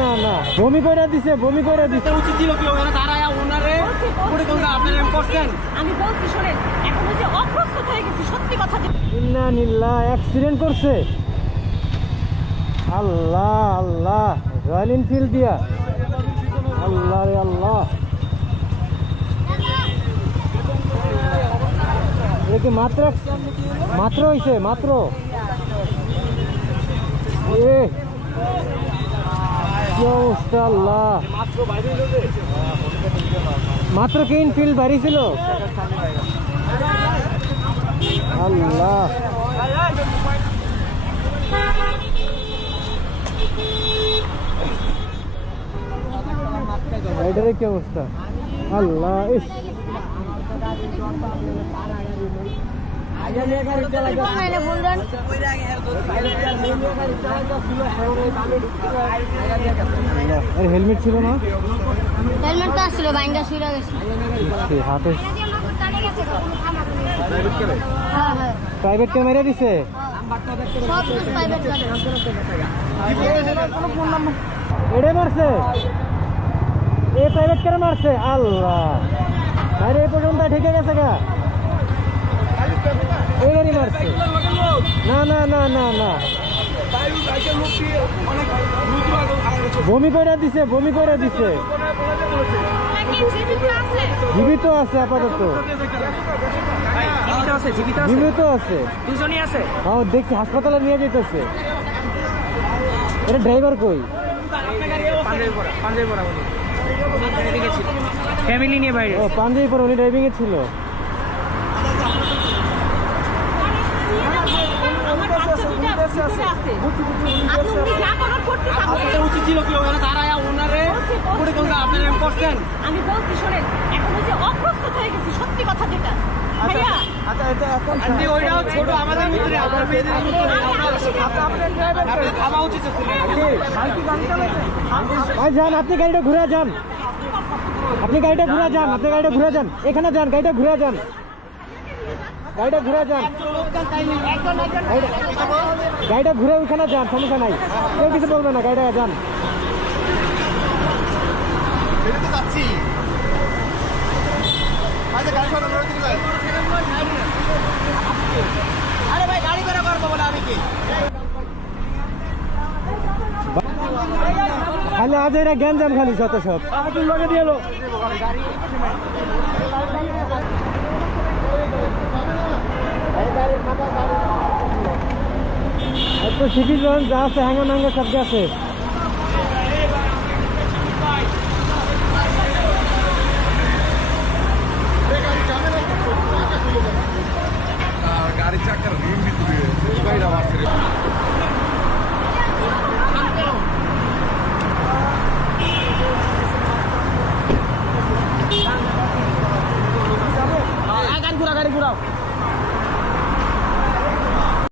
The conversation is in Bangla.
না না বমি করে দিছে উচিত ছিল কি ওখানে দাঁড়ায় ওনারে পরে কোন আপনারা এমন করছেন। আমি বলছি শোনেন, এখন ওই যে অপ্রস্তুত হয়ে গেছি, সত্যি কথা। ইন্না নিল্লাহ, অ্যাক্সিডেন্ট করছে। আল্লাহ আল্লাহ, রয়্যাল এনফিল্ড দিয়া, আল্লাহ রে আল্লাহ। কি মাত্র হয়েছে মাত্র। কি অবস্থা, আল্লাহ। মাত্র কি এনফিল্ড বাড়ি ছিল, আল্লাহ। রাইডারের কি অবস্থা, আল্লাহ। হেলমেট ছিল না? হেলমেট তো আসছিল, বাইঙ্গা শুইরা গেছে হাতে। প্রাইভেট কে মেরে দিছে, সব প্রাইভেট গাড়ি। এড়ে মারছে, এ প্রাইভেট কারে মারছে, আল্লাহ। আরে এই পর্যন্ত ঠেকে গেছে গা, এই গাড়ি মারছে। না না না না না, বমি করে দিছে জীবিত আছে আপাতত, জীবিত আছে, দুজনই আছে। হ্যাঁ দেখছি, হাসপাতালে নিয়ে যেতেছে। এটা ড্রাইভার কই? ফ্যামিলি নিয়ে বাইরে। ও পাঞ্জাবি পরে উনি ড্রাইভিং এ ছিল। উচিত ছিল কি ওখানে দাঁড়ায় ওনারে পরে কোন আপনারা এমন করছেন। আমি বলছি শোনেন, এখন ওই যে অপ্রস্তুত হয়ে গেছি, সত্যি কথা যেটা। ভাইয়া আন্টি ওইটাও ছোট, আমাদের ভিতরে আমার মেয়েদের ভিতরে খাওয়া উচিত ছিল। যান, আপনি গাড়িটা ঘুরে যান, আপনি গাড়িটা ঘুরে যান, এখানে যান, গাড়িটা ঘুরে যান, গাড়িটা ঘুরে ওখানে যান, সমস্যা নাই, কেউ কিছু বলবে না, গাড়িটা যান। আরে ভাই গাড়ি করে করবো বলে আমি কি খালি আজ এরা গ্যাঞ্জাম খালি শত সব লগে দিয়ে এলো। তো সিটিজন যা আছে হ্যাঙ্গা ম্যাঙ্গা সব আছে। গাড়ি চাকার রিম ভিতরে এই বাইরে আবার গাড়ি ঘুরাও